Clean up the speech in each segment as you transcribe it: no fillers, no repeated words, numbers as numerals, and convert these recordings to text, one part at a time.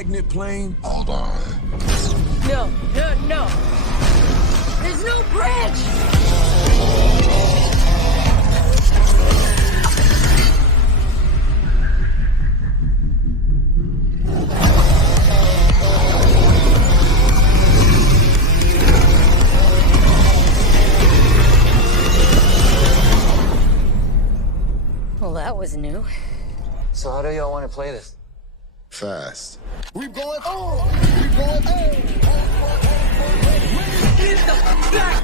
magnet plane? Hold on. No. There's no bridge! Well, that was new. So how do y'all want to play this? Fast. We going on! We going on! Get the back!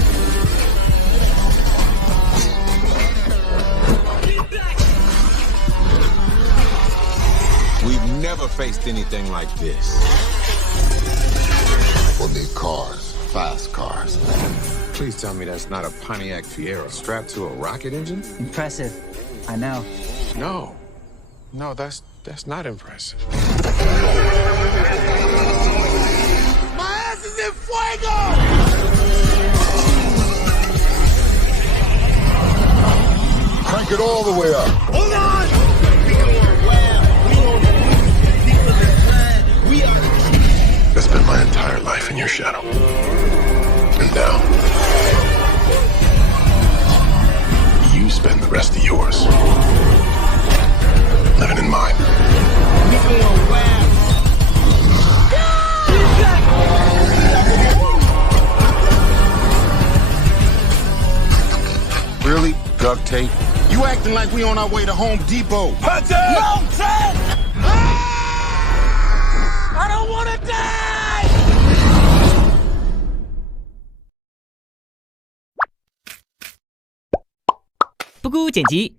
Get back! We've never faced anything like this. We'll need cars. Fast cars. Please tell me that's not a Pontiac Fiero strapped to a rocket engine? Impressive. I know. No, that's not impressive. My ass is in fuego! Crank it all the way up. Hold on! I spent my entire life in your shadow. And now, you spend the rest of yours living in mine. Really? Duct tape? You acting like we on our way to Home Depot. Punch it! No, Ted! I don't want to die! 不顾剪辑，